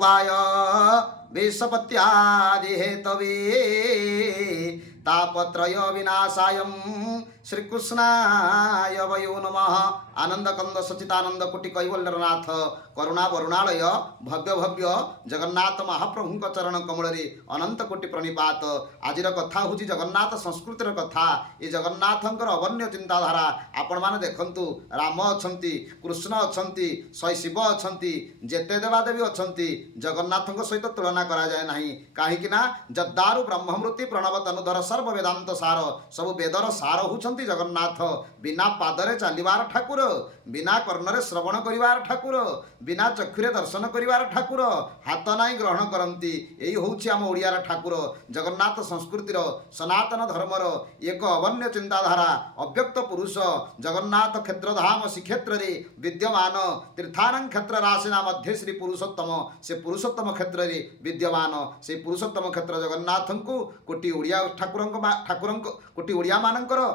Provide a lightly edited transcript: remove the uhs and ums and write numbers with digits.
पाय वेशपत्यादि Hathaway तापत्रय विनाशाय श्रीकृष्णाय वयो नमः। आनंद कंद सचितानंद कोटि कैवल्यनाथ करुणा वरुणालय भव्य भव्य जगन्नाथ महाप्रभु चरण कमल अनंत कोटि प्रणिपात। आज कथा हूँ जगन्नाथ संस्कृतिर कथा। ये जगन्नाथंकर अवन्य चिंताधारा आपण माने देखंतु राम अछंती कृष्ण अछंती शिव अछंती जेते देवादेवी अछंती जगन्नाथंक सहित तुलना करा जाए नाही। काहेकि ना जद्दारु ब्रह्ममृति प्रणव तनुधर सर्व वेदांत सार सब वेदर सार होउछंती जगन्नाथ। बिना पादरे चलिबार ठाकुर बिना कर्णरे श्रवण करिवार ठाकुर बिना चक्षुरे दर्शन करिवार ठाकुर हाथ नाई ग्रहण करती। यही होउछि आम ओडियार ठाकुर जगन्नाथ संस्कृतिर सनातन धर्मर एक अवन्य चिंताधारा अव्यक्त पुरुष जगन्नाथ क्षेत्रधाम श्रीक्षेत्र विद्यमान तीर्थानं क्षेत्र राशिना मध्य श्री पुरुषोत्तम से पुरुषोत्तम क्षेत्र विद्यमान से पुरुषोत्तम क्षेत्र जगन्नाथ को कोटि ओडिया ठाकुर कोटि ओडिया मानकर